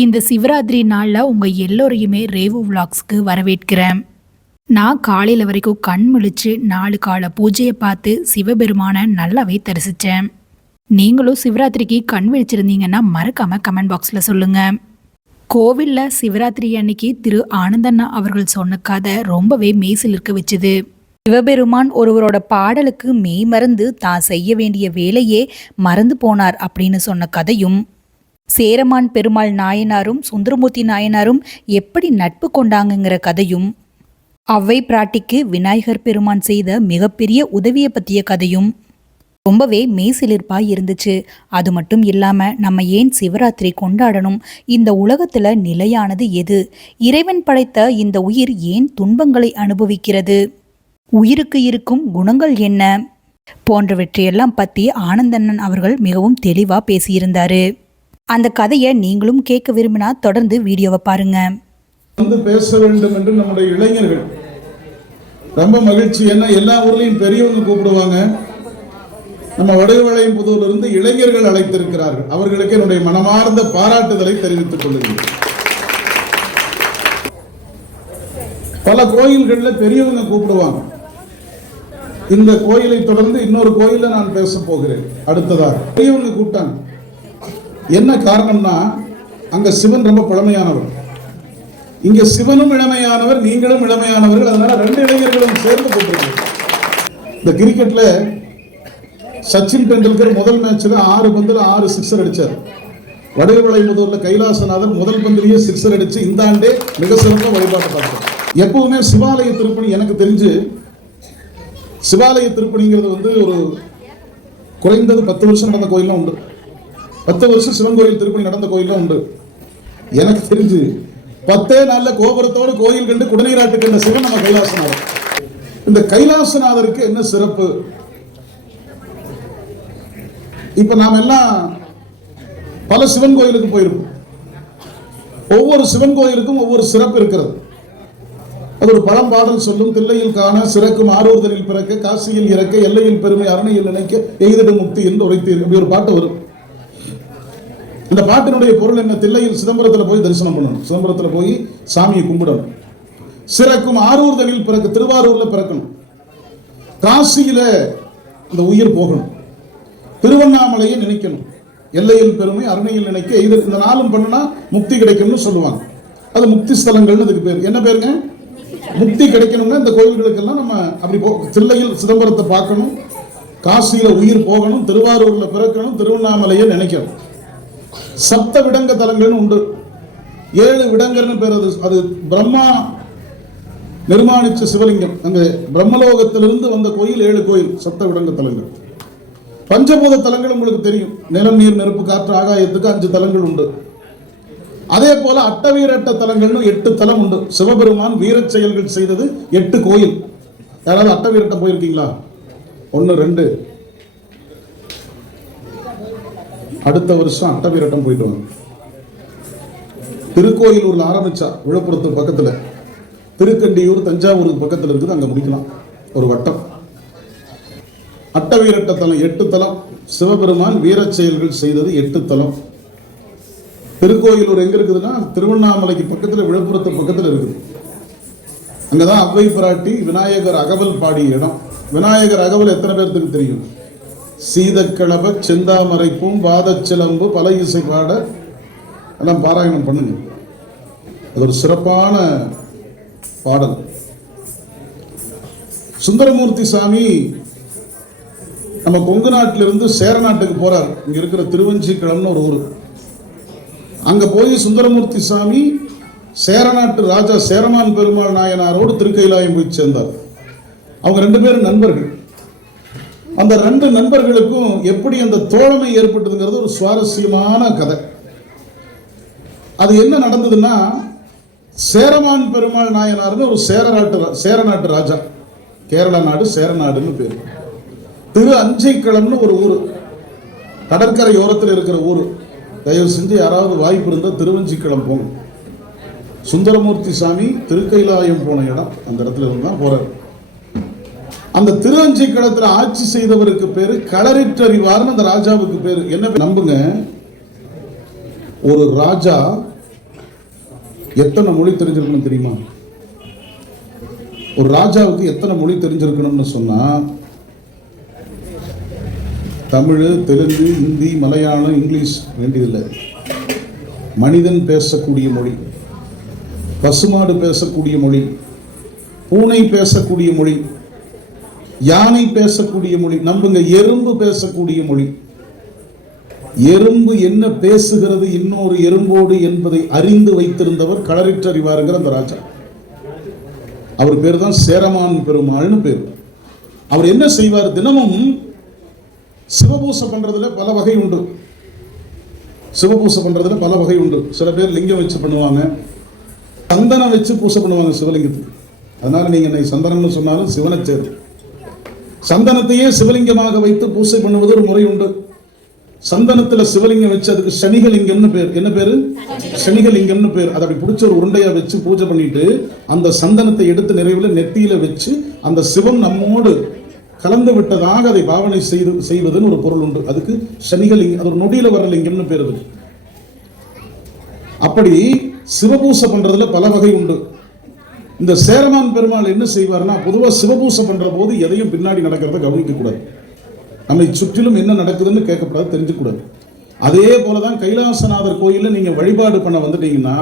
இந்த சிவராத்திரி நாளில் உங்கள் எல்லோரையுமே ரேவு விலாக்ஸ்க்கு வரவேற்கிறேன். நான் காலையில் வரைக்கும் கண் முழிச்சு 4 கால பூஜையை பார்த்து சிவபெருமானை நல்லாவே தரிசித்தேன். நீங்களும் சிவராத்திரிக்கு கண் விழிச்சிருந்தீங்கன்னா மறக்காமல் கமெண்ட் பாக்ஸில் சொல்லுங்கள். கோவிலில் சிவராத்திரி அன்னைக்கு திரு ஆனந்தண்ணா அவர்கள் சொன்ன கதை ரொம்பவே மெய்சில் இருக்க வச்சுது. சிவபெருமான் ஒருவரோட பாடலுக்கு மெய் மறந்து தான் செய்ய வேண்டிய வேலையே மறந்து போனார் அப்படின்னு சொன்ன கதையும், சேரமான் பெருமாள் நாயனாரும் சுந்தரமூர்த்தி நாயனாரும் எப்படி நட்பு கொண்டாங்கங்கிற கதையும், அவ்வை பிராட்டிக்கு விநாயகர் பெருமான் செய்த மிகப்பெரிய உதவியை பற்றிய கதையும் ரொம்பவே மெய்சிலிர்ப்பாக இருந்துச்சு. அது மட்டும் இல்லாமல் நம்ம ஏன் சிவராத்திரி கொண்டாடணும், இந்த உலகத்தில் நிலையானது எது, இறைவன் படைத்த இந்த உயிர் ஏன் துன்பங்களை அனுபவிக்கிறது, உயிருக்கு இருக்கும் குணங்கள் என்ன போன்றவற்றையெல்லாம் பற்றி ஆனந்தண்ணன் அவர்கள் மிகவும் தெளிவாக பேசியிருந்தாரு. அந்த கதையை நீங்களும் கேட்க விரும்பினா தொடர்ந்து வீடியோவை பாருங்க. பேச வேண்டும் என்று நம்முடைய இளைஞர்கள் ரொம்ப மகிழ்ச்சி. ஏன்னா எல்லா ஊர்லயும் பெரியவங்க கூப்பிடுவாங்க. நம்ம வடுகவளையம்புதூர்ல இருந்து இளைஞர்கள் அழைத்திருக்கிறார்கள். அவர்களுக்கு என்னுடைய மனமார்ந்த பாராட்டுதலை தெரிவித்துக் கொள்கிறேன். பல கோயில்கள்ல பெரியவங்க கூப்பிடுவாங்க. இந்த கோயிலை தொடர்ந்து இன்னொரு கோயில நான் பேச போகிறேன். அடுத்ததாக பெரியவங்க கூப்பிட்டாங்க. என்ன காரணம்னா, அங்க சிவன் ரொம்ப பழமையானவர், இங்க சிவனும் இளமையானவர், நீங்களும் இளமையானவர்கள். அதனால 2 இளைஞர்களும் சேர்ந்து போட்டிருக்கீங்க. இந்த கிரிக்கெட்ல சச்சின் டெண்டுல்கர் முதல் மேட்ச்ல 6 பந்துல 6 சிக்ஸர் அடிச்சார். வடுகவளையம்புதூர்ல கைலாசநாதர் முதல் பந்திலேயே சிக்ஸர் அடிச்சு இந்த ஆண்டே மிக சிறந்த வழிபாட்டை பார்த்தார். எப்பவுமே சிவாலய திருப்பணி, எனக்கு தெரிஞ்சு சிவாலய திருப்பணிங்கிறது ஒரு குறைந்தது 10 வருஷம் நடந்த கோயிலும் உண்டு. 10 வருஷம் சிவன் கோயில் திருப்பணி நடந்த கோயிலும் உண்டு. எனக்கு தெரிஞ்சு 10 நாள்ல கோபுரத்தோடு கோயில் கண்டு குடநீராட்டு கண்ட சிவன் நம்ம கைலாசநாதர். இந்த கைலாசநாதருக்கு என்ன சிறப்பு? இப்ப நாம எல்லாம் பல சிவன் கோயிலுக்கு போயிருப்போம். ஒவ்வொரு சிவன் கோயிலுக்கும் ஒவ்வொரு சிறப்பு இருக்கிறது. அது ஒரு பழம்பாடல் சொல்லும். தில்லையில் காண சிறக்கும் ஆரூர்தலில் பிறக்க, காசியில் இறக்க, எல்லையில் பெருமை அரணையில் நினைக்க, எய்திடும் முக்தி என்று உரைத்தீர். அப்படி ஒரு பாட்டு வரும். இந்த பாட்டினுடைய பொருள் என்ன? தில்லையில் சிதம்பரத்தில் போய் தரிசனம் பண்ணணும், சிதம்பரத்தில் போய் சாமியை கும்பிடணும். சிறக்கும் ஆரூர்தலில் பிறக்க, திருவாரூர்ல பிறக்கணும். காசியில அந்த உயிர் போகணும். திருவண்ணாமலையை நினைக்கணும். எல்லையில் பெருமை அரணையில் நினைக்க, இந்த 4 பண்ணுனா முக்தி கிடைக்கும்னு சொல்லுவாங்க. அது முக்தி ஸ்தலங்கள்னு அதுக்கு பேர். என்ன பேருங்க? முக்தி கிடைக்கணும்னா இந்த கோயில்களுக்கெல்லாம் நம்ம அப்படி தில்லையில் சிதம்பரத்தை பார்க்கணும், காசியில உயிர் போகணும், திருவாரூர்ல பிறக்கணும், திருவண்ணாமலையை நினைக்கணும். சப்த விடங்க தலங்கள்னு உண்டு. 7 விடங்கர்னு பேர். அது பிரம்மா நிர்மாணிச்ச சிவலிங்கம். அங்க பிரம்மலோகத்திலிருந்து வந்த கோயில் 7 கோயில், சப்த விடங்க தலங்கள். பஞ்சபூத தலங்கள் உங்களுக்கு தெரியும். நிலம், நீர், நெருப்பு, காற்று, ஆகாயத்துக்கு 5 தலங்கள் உண்டு. அதே போல அட்டவீரட்ட தலங்கள்னு 8 தலம் உண்டு. சிவபெருமான் வீரச் செயல்கள் செய்தது 8 கோயில். யாராவது அட்டவீரட்டம் போயிருக்கீங்களா? 1 2 அடுத்த வருஷம் அட்டவீரட்டம் போயிட்டு வாங்க. திருக்கோயிலூர்ல ஆரம்பிச்சா விழுப்புரத்து பக்கத்துல, திருக்கண்டியூர் தஞ்சாவூருக்கு பக்கத்துல இருக்குது, அங்க முடிக்கலாம். ஒரு வட்டம். அட்டவீரட்ட தலம் 8 தலம். சிவபெருமான் வீரச் செயல்கள் செய்தது 8 தலம். திருக்கோயிலூர் எங்க இருக்குதுன்னா திருவண்ணாமலைக்கு பக்கத்துல, விழுப்புரத்து பக்கத்துல இருக்குது. அங்கதான் அவ்வை பிராட்டி விநாயகர் அகவல் பாடிய இடம். விநாயகர் அகவல் எத்தனை பேருக்கு தெரியும்? சீதக்கிழப செந்தாமரைப்பும் வாதச்சிலம்பு பல இசை பாட எல்லாம் பாராயணம் பண்ணுங்க. அது ஒரு சிறப்பான பாடல். சுந்தரமூர்த்தி சாமி நம்ம கொங்கு நாட்டிலிருந்து சேர நாட்டுக்கு போறார். இங்க இருக்கிற திருவஞ்சிக்கிழம்னு ஒரு ஊர். அங்க போய் சுந்தரமூர்த்தி சாமி சேரநாட்டு ராஜா சேரமான் பெருமாள் நாயனாரோடு திருக்கைலாயம் போய் சேர்ந்தார். அவங்க 2 பேரும் நண்பர்கள். அந்த 2 நண்பர்களுக்கும் எப்படி அந்த தோழமை ஏற்பட்டதுங்கிறது ஒரு சுவாரஸ்யமான கதை. அது என்ன நடந்ததுன்னா, சேரமான் பெருமாள் நாயனார்னு ஒரு சேரநாட்டு ராஜா, கேரள நாடு சேரநாடுன்னு பேர். திரு அஞ்சைக்களம்னு ஒரு ஊர், கடற்கரை ஓரத்தில் இருக்கிற ஊர். தயவு செஞ்சு யாராவது வாய்ப்பு இருந்தால் திருவஞ்சிக்களம் போங்க. சுந்தரமூர்த்தி சாமி திருக்கைலாயம் போன இடம் அந்த இடத்துல இருந்தா போறாரு. அந்த திருவஞ்சிக்களத்தில் ஆட்சி செய்தவருக்கு பேரு களரிற்றறிவார்னு அந்த ராஜாவுக்கு பேரு. என்ன நம்புங்க, ஒரு ராஜா எத்தனை மொழி தெரிஞ்சிருக்கணும் தெரியுமா? ஒரு ராஜாவுக்கு எத்தனை மொழி தெரிஞ்சிருக்கணும்னு சொன்னா, தமிழ், தெலுங்கு, ஹிந்தி, மலையாளம், இங்கிலீஷ் வேண்டியதில்லை. மனிதன் பேசக்கூடிய மொழி, பசுமாடு பேசக்கூடிய மொழி, பூனை பேசக்கூடிய மொழி, யானை பேசக்கூடிய மொழி, நம்புங்க, எறும்பு பேசக்கூடிய மொழி. எறும்பு என்ன பேசுகிறது இன்னொரு எறும்போடு என்பதை அறிந்து வைத்திருந்தவர் களரிற்றறிவாருங்கிற அந்த ராஜா. அவர் பேர் தான் சேரமான் பெருமாள்னு பேர். அவர் என்ன செய்வார்? தினமும் சிவபூசை பண்றதுல பல வகை உண்டு. சிவபூசை பண்றதுல பல வகை உண்டு. சில பேர் லிங்கம் வச்சு பண்ணுவாங்க, சந்தனம் வச்சு பூசை பண்ணுவாங்க சிவலிங்கத்துக்கு. அதனால நீங்க என்னை சந்தனம்னு சொன்னாலும் சிவனை சேரு. சந்தனத்தையே சிவலிங்கமாக வைத்து பூசை பண்ணுவது ஒரு முறை உண்டு. சந்தனத்துல சிவலிங்கம் வச்சு அதுக்கு சனிகலிங்கம்னு பேர். என்ன பேரு? சனிகலிங்கம்னு பேர். அதை அப்படி பிடிச்ச ஒரு உருண்டையா வச்சு பூஜை பண்ணிட்டு அந்த சந்தனத்தை எடுத்து நிறைவுல நெத்தியில வச்சு அந்த சிவன் நம்மோடு கலந்து விட்டதாக அதை பாவனை செய்வதுன்னு ஒரு பொருள் உண்டு. அதுக்கு சனிகலிங்கம், அது ஒரு நொடியில வர லிங்கம்னு பேர். அப்படி சிவபூசை பண்றதுல பல வகை உண்டு. இந்த சேரமான் பெருமாள் என்ன செய்வார்னா, பொதுவாக சிவபூசை பண்ற போது எதையும் பின்னாடி நடக்கிறத கவனிக்க கூடாது. நம்மை சுற்றிலும் என்ன நடக்குதுன்னு கேட்கக்கூடாது, தெரிஞ்சுக்கூடாது. அதே போலதான் கைலாசநாதர் கோயிலில் நீங்க வழிபாடு பண்ண வந்துட்டீங்கன்னா,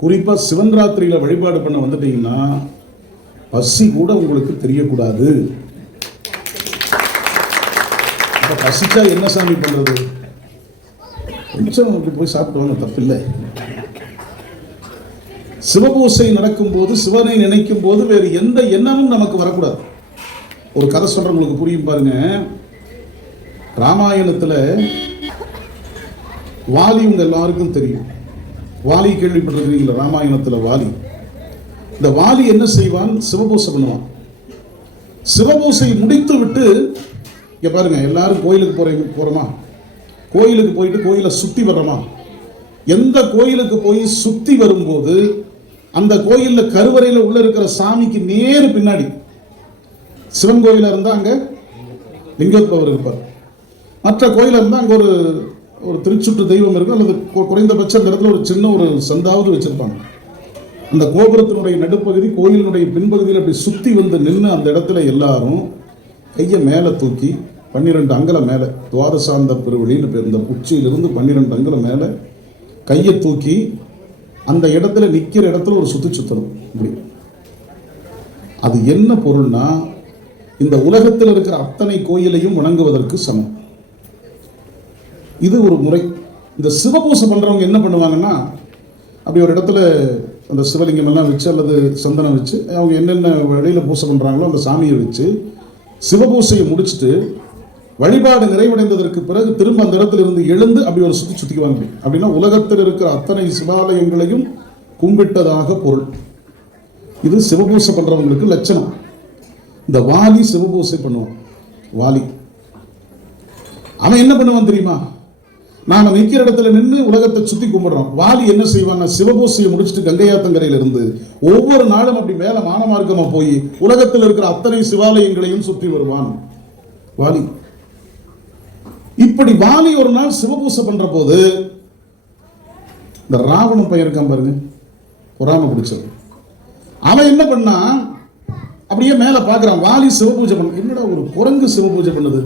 குறிப்பா சிவன் ராத்திரியில வழிபாடு பண்ண வந்துட்டீங்கன்னா, பசி கூட உங்களுக்கு தெரியக்கூடாது. பசிச்சா என்ன சாமி பண்றது? கொஞ்சம் போய் சாப்பிட்டு வாங்க, தப்பில்லை. சிவபூசை நடக்கும் போது, சிவனை நினைக்கும் போது வேறு எந்த எண்ணமும் நமக்கு வரக்கூடாது. ஒரு கதை சொல்ற, உங்களுக்கு புரியும் பாருங்க. ராமாயணத்துல வாலி உங்க எல்லாருக்கும் தெரியும். வாலி கேள்விப்பட்டிருக்கீங்களா? ராமாயணத்துல வாலி. இந்த வாலி என்ன செய்வான்? சிவபூசை பண்ணுவான். சிவபூசை முடித்து விட்டு, இங்க பாருங்க, எல்லாரும் கோயிலுக்கு போறோமா, கோயிலுக்கு போயிட்டு கோயிலை சுத்தி வர்றோமா, எந்த கோயிலுக்கு போய் சுத்தி வரும்போது அந்த கோயில்ல கருவறையில உள்ள இருக்கிற சாமிக்கு நேரு பின்னாடி, சிவன் கோயில இருந்தா அங்க லிங்கோத்பவர் இருப்பார், மற்ற கோயில இருந்தா அங்க ஒரு திருச்சுற்று தெய்வம் இருக்கும், அல்லது குறைந்தபட்சம் அந்த இடத்துல ஒரு சின்ன ஒரு சந்தாவது வச்சிருப்பாங்க. அந்த கோபுரத்தினுடைய நடுப்பகுதி கோயிலினுடைய பின்பகுதியில் அப்படி சுத்தி வந்து நின்று அந்த இடத்துல எல்லாரும் கையை மேலே தூக்கி 12 அங்குலம் மேலே, துவாதசாந்த பெருவழின்னு பேர், இந்த உச்சியிலிருந்து 12 அங்குலம் மேலே கையை தூக்கி அந்த இடத்துல நிற்கிற இடத்துல ஒரு சுத்தணும். இப்படி அது என்ன பொருள்னா, இந்த உலகத்தில் இருக்கிற அத்தனை கோயிலையும் வணங்குவதற்கு சமம். இது ஒரு முறை. இந்த சிவபூசை பண்றவங்க என்ன பண்ணுவாங்கன்னா, அப்படி ஒரு இடத்துல அந்த சிவலிங்கம் எல்லாம் வச்சு அல்லது சந்தனம் வச்சு அவங்க என்னென்ன வழியில பூசை பண்றாங்களோ அந்த சாமியை வச்சு சிவபூசையை முடிச்சுட்டு வழிபாடு நிறைவடைந்ததற்கு பிறகு திரும்ப அந்த இடத்துல இருந்து எழுந்து அப்படி ஒரு சுத்திக்குவாங்க. அப்படின்னா உலகத்தில் இருக்கிற அத்தனை சிவாலயங்களையும் கும்பிட்டதாக பொருள். இது சிவபூசை பண்றவங்களுக்கு லட்சணம். இந்த வாலி சிவபூசை பண்ணுவான். வாலி அவன் என்ன பண்ணுவான் தெரியுமா? நாம நிற்கிற இடத்துல நின்று உலகத்தை சுத்தி கும்பிடுறோம். வாலி என்ன செய்வான்னா, சிவபூசையை முடிச்சுட்டு கங்கையாத்தங்கரையில இருந்து ஒவ்வொரு நாளும் அப்படி மேல மானமார்க்கமா போய் உலகத்தில் இருக்கிற அத்தனை சிவாலயங்களையும் சுற்றி வருவான் வாலி. இப்படி வாலி ஒரு நாள் சிவபூசை பண்ற போது இந்த ராவணன் பையன் இருக்கான் பாருங்க, பொறாம பிடிச்சது, அவன் என்ன பண்ணா, அப்படியே மேல பாக்குறான் வாலி சிவபூஜை பண்ண. என்னடா ஒரு குரங்கு சிவபூஜை பண்ணுது,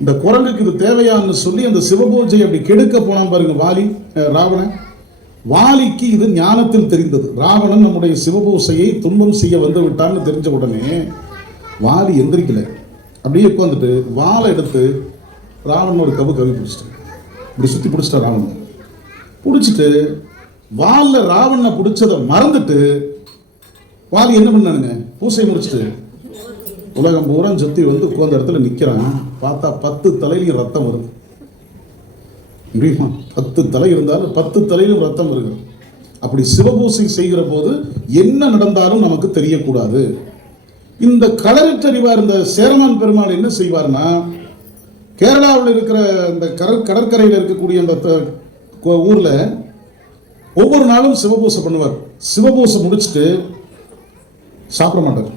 இந்த குரங்குக்கு இது தேவையான்னு சொல்லி அந்த சிவபூஜை அப்படி கெடுக்க போனான் பாருங்க வாலி, ராவணன். வாலிக்கு இது ஞானத்தில் தெரிந்தது. ராவணன் நம்முடைய சிவபூசையை துன்பம் செய்ய வந்து விட்டான்னு தெரிஞ்ச உடனே வாலி எந்திரிக்கல, அப்படியே உட்காந்துட்டு வாளை எடுத்து ராவணன் ஒரு கவி பிடிச்சிட்டான். இப்படி சுத்தி பிடிச்சிட்டா ராவணன். பிடிச்சிட்டு வால்ல ராவணனை பிடிச்சதை மறந்துட்டு வாலி என்ன பண்ணானுங்க, பூசை முடிச்சுட்டு உலகம் பூரா சுத்தி வந்து உட்கார்ந்த இடத்துல நிக்கிறான். பார்த்தா 10 தலையிலும் ரத்தம் வருது. 10 தலை இருந்தாலும் 10 தலையிலும் ரத்தம் வருது. அப்படி சிவபூசை செய்கிற போது என்ன நடந்தாலும் நமக்கு தெரியக்கூடாது. இந்த களரிற்றறிவார் இந்த சேரமான் பெருமாள் என்ன செய்வார்னா, கேரளாவில் இருக்கிற இந்த கடற்கரையில் இருக்கக்கூடிய அந்த ஊர்ல ஒவ்வொரு நாளும் சிவபூசை பண்ணுவார். சிவபூசை முடிச்சுட்டு சாப்பிட மாட்டார்.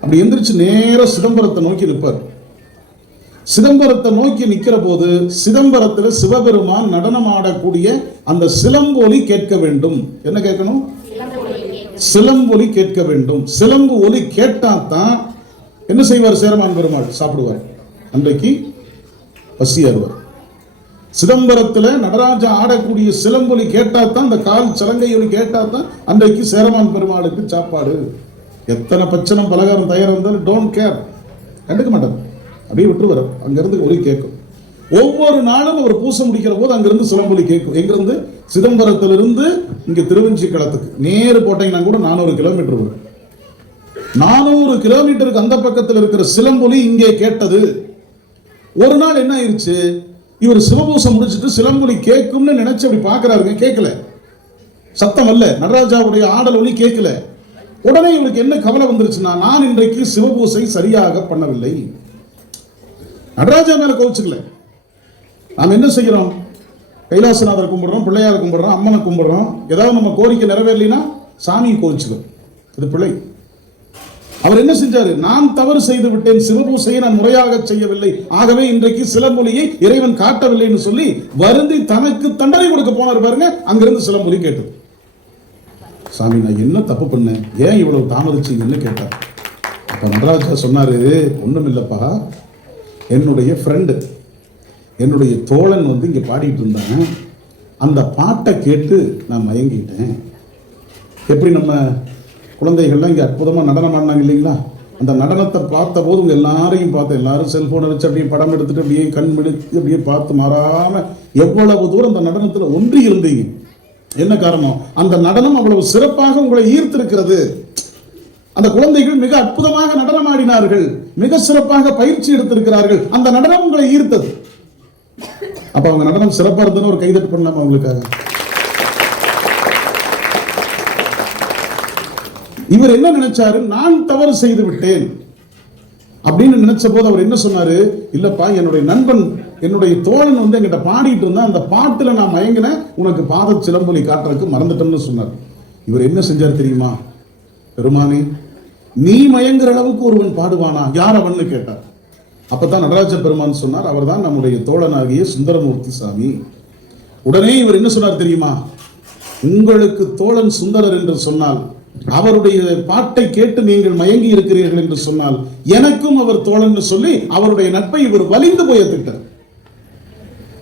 அப்படி எந்திரிச்சு நேர சிதம்பரத்தை நோக்கி நிற்பார். சிதம்பரத்தை நோக்கி நிக்கிற போது சிதம்பரத்துல சிவபெருமான் நடனம் ஆடக்கூடிய அந்த சிலம்பொலி கேட்க வேண்டும். என்ன கேட்கணும்? சிலம்பொலி கேட்க வேண்டும். சிலம்பு ஒலி கேட்டாதான் என்ன செய்வார் சேரமான் பெருமாள்? சாப்பிடுவார். அன்றைக்கு பசியாருவார். சிதம்பரத்துல நடராஜா ஆடக்கூடிய சிலம்பொலி கேட்டாதான், அந்த கால் சலங்கை ஒலி கேட்டாதான் அன்றைக்கு சேரமான் பெருமாளுக்கு சாப்பாடு. எத்தனை பச்சனம் பலகாரம் தயாராக இருந்தாலும் டோன்ட் கேர், கண்டுக்க மாட்டார், அப்படியே விட்டுருவார். அங்கிருந்து ஒலி கேட்கும். ஒவ்வொரு நாளும் அவர் பூசை முடிக்கிற போது அங்கிருந்து சிலம்பொலி கேட்கும். எங்கிருந்து? சிதம்பரத்திலிருந்து இங்க திருவஞ்சிக்களத்துக்கு நேரு போட்டீங்கன்னா கூட 400 கிலோமீட்டர் வரும். 400 கிலோமீட்டருக்கு அந்த பக்கத்தில் இருக்கிற சிலம்பொலி இங்கே கேட்டது. ஒரு நாள் என்ன ஆயிடுச்சு, இவர் சிவபூசம் முடிச்சுட்டு சிலம்பொலி கேட்கும்னு நினைச்சு அப்படி பாக்குறாருங்க, கேட்கல, சத்தம் அல்ல, நடராஜாவுடைய ஆடல் ஒலி கேட்கல. உடனே இவருக்கு என்ன கவலை வந்துருச்சுன்னா, நான் இன்றைக்கு சிவபூசை சரியாக பண்ணவில்லை. நடராஜா மேல கோவிச்சுக்கல, நாம் என்ன செய்யறோம்? கைலாசநாதர் கும்பிடுறோம், பிள்ளையார் கும்பிடுறோம், அம்மனை கும்பிடுறோம். ஏதாவது நம்ம கோரிக்கை நிறைவேறலைன்னா சாமியை கோவிச்சுக்கிறோம். இது பிள்ளை. அவர் என்ன செஞ்சாரு? நான் தவறு செய்து விட்டேன், சிவபூசையை நான் முறையாக செய்யவில்லை, ஆகவே இன்றைக்கு சிலம்பொலியை இறைவன் காட்டவில்லைன்னு சொல்லி வருந்தி தனக்கு தண்டனை கொடுக்க போனார் பாருங்க. அங்கிருந்து சிலம்பொலி கேட்டது. சாமி, நான் என்ன தப்பு பண்ணேன், ஏன் இவ்வளவு தாமதிச்சீங்கன்னு கேட்டார். அப்ப நடராஜா சொன்னாரு, ஒண்ணும் இல்லப்பா, என்னுடைய ஃப்ரெண்டு, என்னுடைய தோழன் இங்க பாடிட்டு இருந்தாங்க, அந்த பாட்டை கேட்டு நான் மயங்கிட்டேன். எப்படி நம்ம குழந்தைகள்லாம் இங்கே அற்புதமாக நடனம் ஆடினாங்க இல்லைங்களா? அந்த நடனத்தை பார்த்த போது உங்க எல்லாரையும் பார்த்து, எல்லாரும் செல்போனை வச்சு அப்படியே படம் எடுத்துட்டு அப்படியே கண் விடுத்து அப்படியே பார்த்து மாறாம எவ்வளவு தூரம் அந்த நடனத்தில் ஒன்றி இருந்தீங்க. என்ன காரணம்? அந்த நடனம் அவ்வளவு சிறப்பாக உங்களை ஈர்த்திருக்கிறது. அந்த குழந்தைகள் மிக அற்புதமாக நடனம் ஆடினார்கள், மிக சிறப்பாக பயிற்சி எடுத்திருக்கிறார்கள். அந்த நடனம் உங்களை ஈர்த்தது. அப்ப அவங்க நடனம் சிறப்பா இருந்ததுன்னு ஒரு கைதட்டு பண்ணலாமா அவங்களுக்காக? இவர் என்ன நினைச்சாரு? நான் தவறு செய்து விட்டேன் அப்படின்னு நினைச்ச போது அவர் என்ன சொன்னாரு? இல்லப்பா, என்னுடைய நண்பன், என்னுடைய தோழன் என்கிட்ட பாடிட்டு இருந்தா, அந்த பாட்டுல நான் மயங்கினேன், உனக்கு பாத சிலம்பொலி காட்டுறதுக்கு மறந்துட்டேன்னு சொன்னார். இவர் என்ன செஞ்சார் தெரியுமா? பெருமானே, நீ மயங்குற அளவுக்கு ஒருவன் பாடுவானா? யார் அவன்னு கேட்டார். அப்பதான் நடராஜ பெருமான் சொன்னார், அவர் தான் நம்முடைய தோழனாகிய சுந்தரமூர்த்தி சாமி. உடனே இவர் என்ன சொன்னார் தெரியுமா? உங்களுக்கு தோழன் சுந்தரர் என்று சொன்னால், அவருடைய பாட்டை கேட்டு நீங்கள் மயங்கி இருக்கிறீர்கள் என்று சொன்னால், எனக்கும் அவர் தோழன் சொல்லி அவருடைய நட்பை இவர் வலிந்து போயத்திட்டார்.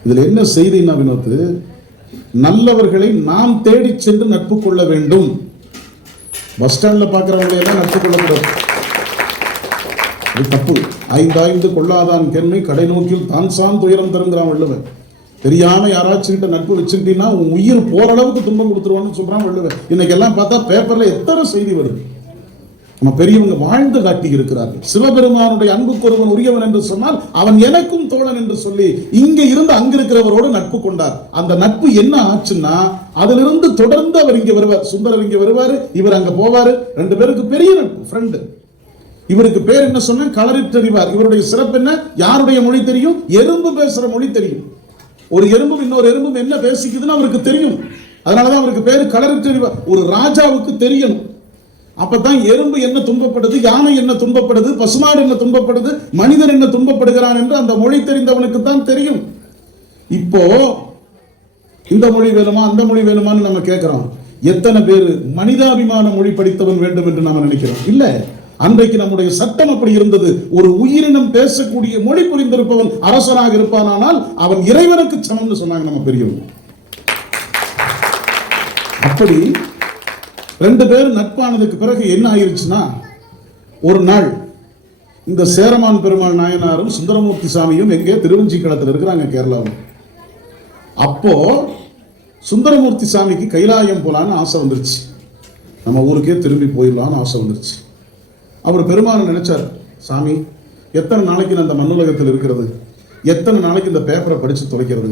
இதுல என்ன செய்தின்னா வினோத்து, நல்லவர்களை நாம் தேடி சென்று நட்பு கொள்ள வேண்டும். பஸ் ஸ்டாண்ட்ல பாக்குறவங்களை எல்லாம் நட்பு கொள்ளக்கூடாது, அது தப்பு. ஐந்தாய்ந்து கொள்ளாதான் கென்மை கடை நோக்கில் தான் சான் துயரம் தருங்கிறான் வள்ளுவன். தெரியாம யாராச்சும் கிட்ட நட்பு வச்சுக்கிட்டீங்கன்னா உன் உயிர் போற அளவுக்கு துன்பம் கொடுத்துருவான்னு சொல்றான் வள்ளுவன். இன்னைக்கு எல்லாம் பார்த்தா பேப்பர்ல எத்தனை செய்தி வருது. நம்ம பெரியவங்க வாழ்ந்து காட்டி இருக்கிறார்கள். சிவபெருமானுடைய அன்புக்கு ஒருவன் உரியவன் என்று சொன்னால் அவன் எனக்கும் தோழன் என்று சொல்லி இங்க இருந்து அங்க இருக்கிறவரோடு நட்பு கொண்டார். அந்த நட்பு என்ன ஆச்சுன்னா, அதிலிருந்து தொடர்ந்து அவர் இங்க வருவார். சுந்தரர் இங்க வருவாரு, இவர் அங்க போவாரு. ரெண்டு பேருக்கு பெரிய நட்பு, ஃப்ரெண்டு. இவருக்கு பேர் என்ன சொன்ன? களரிற்றறிவார். இவருடைய சிறப்பு என்ன? யாருடைய மொழி தெரியும்? எறும்பு பேசுற மொழி தெரியும். ஒரு எறும்பும் இன்னொரு எறும்பும் என்ன பேசிக்குதுன்னு அவருக்கு தெரியும். அதனாலதான் அவருக்கு பேரு களரிற்றறிவார். ஒரு ராஜாவுக்கு தெரியும். அப்பதான் எறும்பு என்ன துன்பப்படுது, யானை என்ன துன்பப்படுது, பசுமாடு என்ன துன்பப்படுது, மனிதன் என்ன துன்பப்படுகிறான் என்று அந்த மொழி தெரிந்தவனுக்கு தான் தெரியும். இப்போ இந்த மொழி வேணுமா அந்த மொழி வேணுமான்னு நம்ம கேட்கிறோம். எத்தனை பேர் மனிதாபிமான மொழி படித்தவன் வேண்டும் என்று நாம நினைக்கிறோம்? இல்ல. அன்றைக்கு நம்முடைய சட்டம் அப்படி இருந்தது. ஒரு உயிரினம் பேசக்கூடிய மொழி புரிந்திருப்பவன் அரசனாக இருப்பானால் அவன் இறைவனுக்கு சமம்னு சொன்னாங்க நம்ம பெரியவங்க. அப்படி ரெண்டு பேர் நட்பானதுக்கு பிறகு என்ன ஆயிருச்சுன்னா, ஒரு நாள் இந்த சேரமான் பெருமாள் நாயனாரும் சுந்தரமூர்த்தி சாமியும் எங்கே திருவஞ்சிக்களத்தில் இருக்கிறாங்க, கேரளாவில். அப்போ சுந்தரமூர்த்தி சாமிக்கு கைலாயம் போலான்னு ஆசை வந்துருச்சு. நம்ம ஊருக்கே திரும்பி போயிடலான்னு ஆசை வந்துருச்சு. அவர் பெருமானை நினைச்சார், சாமி, எத்தனை நாளைக்கு நான் இந்த மண்ணுலகத்தில் இருக்கிறது, எத்தனை நாளைக்கு இந்த பேப்பரை படிச்சு தொலைக்கிறது,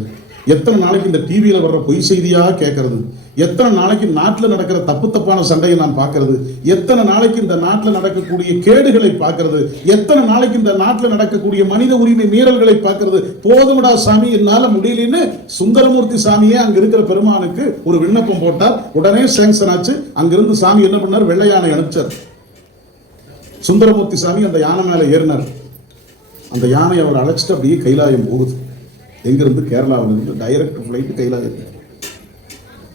எத்தனை நாளைக்கு இந்த டிவியில வர்ற பொய் செய்தியா கேட்கறது, எத்தனை நாளைக்கு நாட்டில் நடக்கிற தப்பு தப்பான சண்டையை நான் பார்க்கறது, எத்தனை நாளைக்கு இந்த நாட்டில் நடக்கக்கூடிய கேடுகளை பார்க்கறது, எத்தனை நாளைக்கு இந்த நாட்டில் நடக்கக்கூடிய மனித உரிமை மீறல்களை பார்க்கறது, போதுமடா சாமி, என்னால முடியலன்னு சுந்தரமூர்த்தி சாமியே அங்க இருக்கிற பெருமானுக்கு ஒரு விண்ணப்பம் போட்டார். உடனே சேங்ஷன் ஆச்சு. அங்கிருந்து சாமி என்ன பண்ணார்? வெள்ளை யானை அனுப்பிச்சார். சுந்தரமூர்த்தி சாமி அந்த யானை மேல ஏறினார். அந்த யானை அவர் அழைச்சிட்டு அப்படியே கைலாயம் போகுது. எங்கிருந்து? கேரளாவிலிருந்து டைரக்ட் ஃப்ளைட்டு கைலாயம்.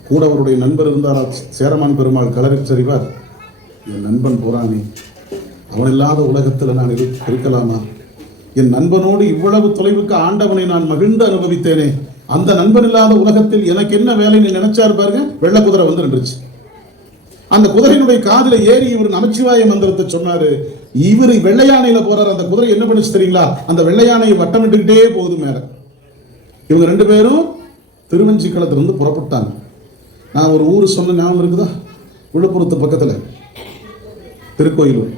கூட அவருடைய நண்பர் இருந்தாரா, சேரமான் பெருமாள் கலரிச்சறிவார். என் நண்பன் போறானே, அவன் இல்லாத உலகத்தில் நான் இருக்கலாமா? என் நண்பனோடு இவ்வளவு தொலைவுக்கு ஆண்டவனை நான் மகிழ்ந்து அனுபவித்தேனே, அந்த நண்பன் இல்லாத உலகத்தில் எனக்கு என்ன வேலைன்னு நினைச்சாரு பாருங்க. வெள்ளை குதிரை வந்து நின்றுச்சு. அந்த குதிரையினுடைய காதில ஏறி இவர் நமச்சிவாய மந்திரத்தை சொன்னாரு. இவர் வெள்ளையானையில போறாரு. அந்த குதிரை என்ன பண்ணுச்சு தெரியுங்களா? அந்த வெள்ளையானையை வட்டமிட்டுக்கிட்டே போகுது மேல. இவங்க 2 பேரும் திருவஞ்சிக்களத்திலிருந்து புறப்பட்டாங்க. நான் ஒரு ஊர் சொன்ன ஞாபகம் இருக்குதா? விழுப்புரத்து பக்கத்துல திருக்கோயிலூர்.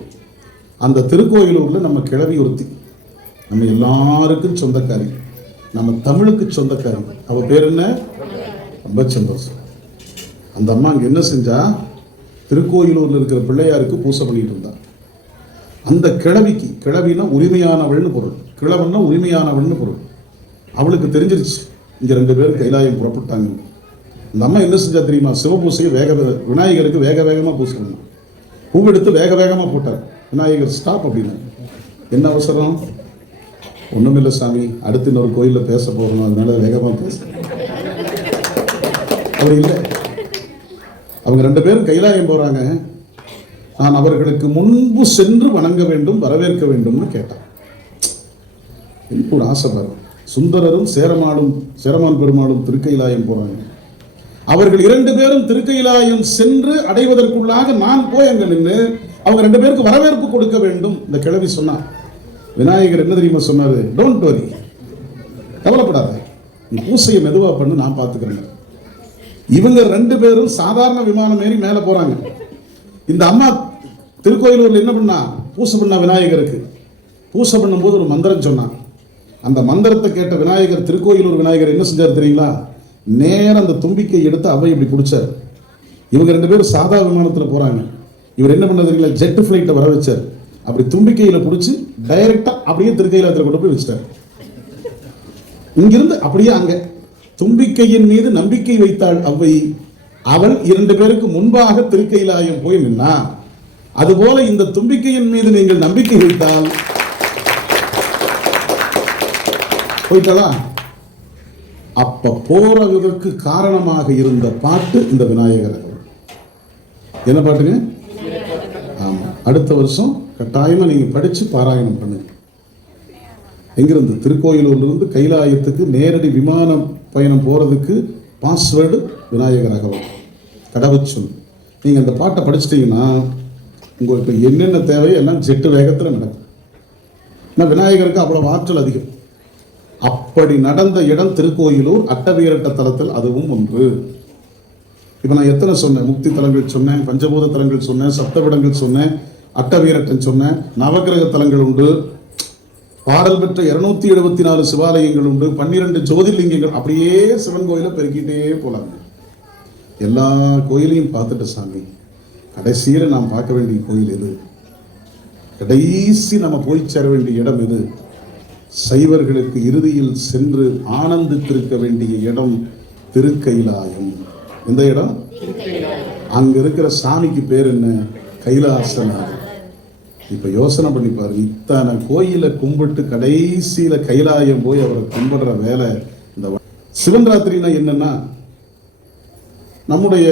அந்த திருக்கோயிலூர்ல நம்ம கிழவி ஒருத்தி, நம்ம எல்லாருக்கும் சொந்தக்காரி, நம்ம தமிழுக்கு சொந்தக்காரி. அவ பேர் என்ன? ரொம்ப சந்தோஷம். அந்த அம்மா அங்க என்ன செஞ்சா, திருக்கோயிலூர்ல இருக்கிற பிள்ளையாருக்கு பூசை பண்ணிட்டு இருந்தா. அந்த கிழவிக்கு, கிழவினா உரிமையானவள்னு பொருள், கிழவன்னா உரிமையானவள்னு பொருள். அவளுக்கு தெரிஞ்சிருச்சு இங்க 2 பேரும் கைலாயம் புறப்பட்டாங்க. இந்த அம்மா என்ன செஞ்சா தெரியுமா? சிவபூசையை விநாயகருக்கு வேக வேகமா பூசை பண்ணா. பூவெடுத்து வேக வேகமா போட்டார். விநாயகர் ஸ்டாப் அப்படின்னா, என்ன அவசரம்? ஒண்ணுமில்லை சாமி, அடுத்து இன்னொரு கோயில்ல பேச போறோம், அதனால வேகமா பேச. அப்படி இல்லை. அவங்க 2 பேரும் கைலாயம் போறாங்க. நான் அவர்களுக்கு முன்பு சென்று வணங்க வேண்டும், வரவேற்க வேண்டும்னு கேட்டான். எனக்கு ஒரு ஆசை பாரு. சுந்தரரும் சேரமான் பெருமாளும் திருக்கைலாயம் போறாங்க. அவர்கள் 2 பேரும் திருக்கைலாயம் சென்று அடைவதற்குள்ளாக நான் போய் அங்க நின்று அவங்க 2 பேருக்கு வரவேற்பு கொடுக்க வேண்டும். இந்த கிழவி சொன்னா. விநாயகர் என்ன தெரியுமா சொன்னாரு? டோன்ட் வரி, கவலைப்படாத, நீ பூசையை மெதுவா பண்ணு, நான் பார்த்துக்கிறேன். இவங்க 2 பேரும் சாதாரண விமானம் ஏறி மேல போறாங்க. இந்த அம்மா திருக்கோயிலூர்ல என்ன பண்ணா? பூசை பண்ணா விநாயகருக்கு. பூசை பண்ணும்போது ஒரு மந்திரம் சொன்னான். அந்த மந்திரத்தை கேட்ட விநாயகர், திருக்கோயிலூர் விநாயகர் என்ன செஞ்சார் தெரியுங்களா? நேரம் அந்த தும்பிக்கை எடுத்து அவை இப்படி பிடிச்சார். இவங்க 2 பேரும் சாதா விமானத்தில் போறாங்க. இவர் என்ன பண்ணது தெரியுங்களா? ஜெட் ஃபிளைட்டை வர வச்சார். அப்படி தும்பிக்கையில பிடிச்சி டைரக்டா அப்படியே திருக்கைலாயத்தில் கொண்டு போய் வச்சிட்டார். இங்கிருந்து அப்படியே அங்க தும்பிக்கையின் மீது நம்பிக்கை வைத்தாள் அவ்வை. அவள் 2 பேருக்கு முன்பாக திருக்கைலாயம் போய் நின்னா. அதுபோல இந்த தும்பிக்கையின் மீது நீங்கள் நம்பிக்கை வைத்தால் போயிட்டா. அப்ப போறவதற்கு காரணமாக இருந்த பாட்டு இந்த விநாயகர். என்ன பாட்டுங்க? ஆமா, அடுத்த வருஷம் கட்டாயமா நீங்க படிச்சு பாராயணம் பண்ணுங்க. எங்கிருந்து? திருக்கோயிலூர்லிருந்து கைலாயத்துக்கு நேரடி விமான பயணம் போறதுக்கு பாஸ்வேர்டு விநாயகர் அகவல், கடவுச்சொல். நீங்க அந்த பாட்டை படிச்சிட்டீங்கன்னா உங்களுக்கு என்னென்ன தேவையோ எல்லாம் ஜெட்டு வேகத்தில் நடக்கும். ஆனால் விநாயகருக்கு அவ்வளவு ஆற்றல் அதிகம். அப்படி நடந்த இடம் திருக்கோயிலூர். அட்டவீரட்ட தலத்தில் அதுவும் ஒன்று. இப்ப நான் எத்தனை சொன்னேன்? முக்தி தலங்கள் சொன்னேன், பஞ்சபூத தலங்கள் சொன்னேன், சப்தவிடங்கள் சொன்னேன், அட்டவீரட்டன் சொன்னேன், நவகிரக தலங்கள் உண்டு, பாடல் பெற்ற 274 சிவாலயங்கள் உண்டு, 12 ஜோதிர்லிங்கங்கள். அப்படியே சிவன் கோயிலை பெருக்கிட்டே போலாங்க. எல்லா கோயிலையும் பார்த்துட்டு சாமி, கடைசியில் நாம் பார்க்க வேண்டிய கோயில் எது? கடைசி நம்ம போய் சேர வேண்டிய இடம் எது? சைவர்களுக்கு இறுதியில் சென்று ஆனந்தித்திருக்க வேண்டிய இடம் திருக்கைலாயம். எந்த இடம்? அங்க இருக்கிற சாமிக்கு பேர் என்ன? கைலாசநாதர். இப்ப யோசனை பண்ணி பாருங்க, இத்தனை கோயிலை கும்பிட்டு கடைசியில கைலாயம் போய் அவரை கும்பிடுற வேலை. இந்த சிவன் ராத்திரினா என்னன்னா, நம்முடைய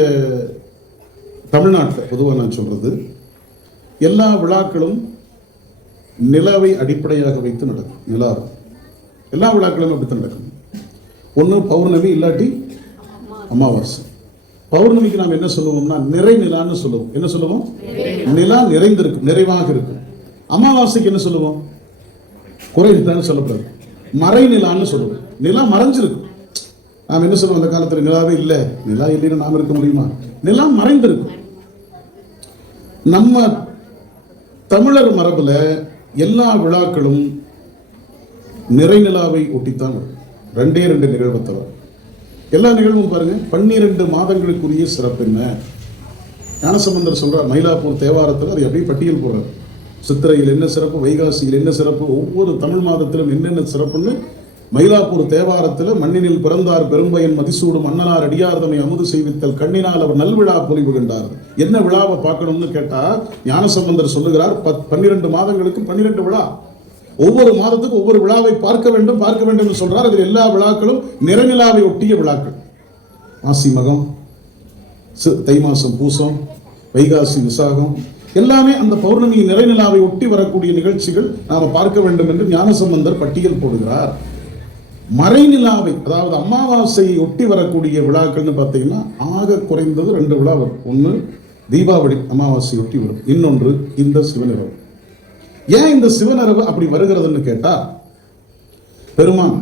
தமிழ்நாட்டில் பொதுவாக நான் சொல்றது, எல்லா விழாக்களும் நிலாவை அடிப்படையாக வைத்து நடக்கும். நிலாவை எல்லா விழாக்களும் அப்படித்தான் நடக்கும். ஒன்று பௌர்ணமி, இல்லாட்டி அமாவாசை. பௌர்ணமிக்கு நாம் என்ன சொல்லுவோம்னா நிறை நிலான்னு சொல்லுவோம். என்ன சொல்லுவோம்? நிலா நிறைந்திருக்கும், நிறைவாக இருக்கும். அமாவாசைக்கு என்ன சொல்லுவோம்? குறை நிலான்னு சொல்லக்கூடாது, மறை நிலான்னு சொல்லுவோம். நிலா மறைஞ்சிருக்கும். நாம் என்ன சொல்லுவோம்? அந்த காலத்தில் நிலாவே இல்லை. நிலா இல்லைன்னு நாம் இருக்க முடியுமா? நிலா மறைந்திருக்கும். நம்ம தமிழர் மரபுல எல்லா விழாக்களும் நிறை நிலாவை ஒட்டித்தான். 2 நிகழ்வை தவிர எல்லா நிகழ்வும் பாருங்க. 12 மாதங்களுக்குரிய சிறப்பு என்ன? ஞானசம்பந்தர் சொல்றார் மயிலாப்பூர் தேவாரத்தில், அதை அப்படியே பட்டியல் போடுறார். சித்திரையில் என்ன சிறப்பு, வைகாசியில் என்ன சிறப்பு, ஒவ்வொரு தமிழ் மாதத்திலும் என்னென்ன சிறப்புன்னு மயிலாப்பூர் தேவாரத்தில் மண்ணினில் பிறந்தார் பெரும்பயன் மதிசூடும் மன்னனார் அடியார்தமை அமுது செய்வித்தல் கண்ணினால் அவர் நல்விழா பொலிவு கண்டார். என்ன விழாவை பார்க்கணும்னு கேட்டா ஞானசம்பந்தர் சொல்லுகிறார் 12 மாதங்களுக்கு 12 விழா. ஒவ்வொரு மாதத்துக்கு ஒவ்வொரு விழாவை பார்க்க வேண்டும் என்று சொல்றார். அதில் எல்லா விழாக்களும் நிறநிலாவை ஒட்டிய விழாக்கள். மாசி மகம், தை மாசம் பூசம், வைகாசி விசாகம், எல்லாமே அந்த பௌர்ணமி நிறைநிலாவை ஒட்டி வரக்கூடிய நிகழ்ச்சிகள் நாம பார்க்க வேண்டும் என்று ஞானசம்பந்தர் பட்டியல் போடுகிறார். மறைநிலாவை, அதாவது அமாவாசையை ஒட்டி வரக்கூடிய விழாக்கள்னு பார்த்தீங்கன்னா ஆக குறைந்தது 2 விழா வரும். ஒன்று தீபாவளி அமாவாசை ஒட்டி வரும், இன்னொன்று இந்த சிவனிரவு. ஏன் இந்த சிவனிரவு அப்படி வருகிறதுன்னு கேட்டா, பெருமான்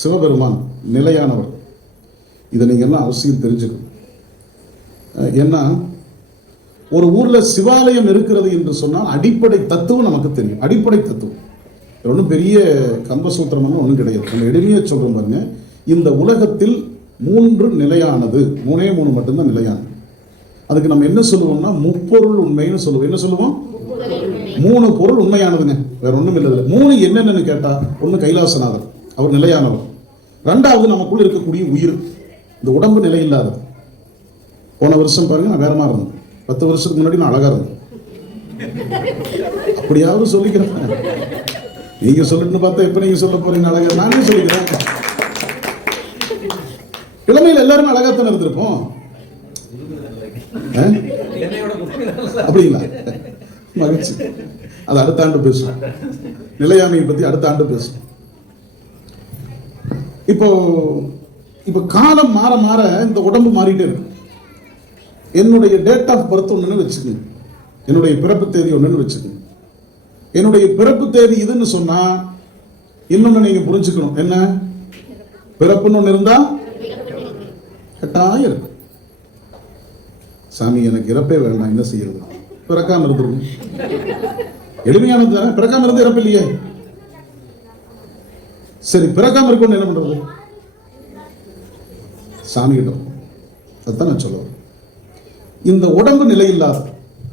சிவபெருமான் நிலையானவர். இதை நீங்க எல்லாம் அவசியம் தெரிஞ்சுக்கணும். ஏன்னா ஒரு ஊர்ல சிவாலயம் இருக்கிறது என்று சொன்னால் அடிப்படை தத்துவம் நமக்கு தெரியும். அடிப்படை தத்துவம் ஒன்றும் பெரிய கம்பசூத்திரம்னு ஒன்றும் கிடையாது. நம்ம எளிமையாக சொல்றோம் பாருங்க, இந்த உலகத்தில் 3 நிலையானது, 3 மட்டும்தான் நிலையானது. அதுக்கு நம்ம என்ன சொல்லுவோம்னா முப்பொருள் உண்மைன்னு சொல்லுவோம். என்ன சொல்லுவோம்? 3 பொருள் உண்மையானதுங்க, வேற ஒன்றும் இல்லை. 3 என்னென்னு கேட்டா, ஒன்று கைலாசநாதர், அவர் நிலையானவர். 2வது நமக்குள்ள இருக்கக்கூடிய உயிர், இந்த உடம்பு நிலை இல்லாதது. போன வருஷம் பாருங்க நான் வேற மாதிரி இருந்தேன். 10 வருஷத்துக்கு முன்னாடி நான் அழகா இருந்தேன். அப்படியாவது சொல்லிக்கிறேன். நீங்க சொல்லிட்டு பார்த்தா எப்ப நீங்க சொல்ல போறீங்க அழகா? நானே சொல்லிக்கிறேன். இளமையில் எல்லாரும் அழகாத்தான் இருந்திருப்போம். அப்படிங்களா? மகிழ்ச்சி. அது அடுத்த ஆண்டு பேசும். நிலையாமையை பத்தி அடுத்த ஆண்டு பேசும். இப்போ காலம் மாற மாற இந்த உடம்பு மாறிட்டே இருக்கு. என்னுடைய டேட் ஆஃப் பர்த் ஒண்ணுன்னு வச்சுக்கோங்க, என்னுடைய பிறப்பு தேதி ஒண்ணுன்னு வச்சுக்கோங்க. என்னுடைய பிறப்பு தேதி இதுன்னு சொன்னா இன்னொன்னு நீங்க புரிஞ்சுக்கணும். என்ன? பிறப்புன்னு ஒண்ணு இருந்தா கட்டாயம் இருக்கு. சாமி எனக்கு இறப்பே வேண்டாம், என்ன செய்யறது? பிறக்காம இருந்துருங்க. எளிமையானது தானே. பிறக்காம இருந்து இறப்பு இல்லையே. சரி, பிறக்காம இருக்கணும் என்ன பண்றது? சாமி கிட்ட அதான் நான் சொல்லுவேன். இந்த உடம்பு நிலையில்லாத,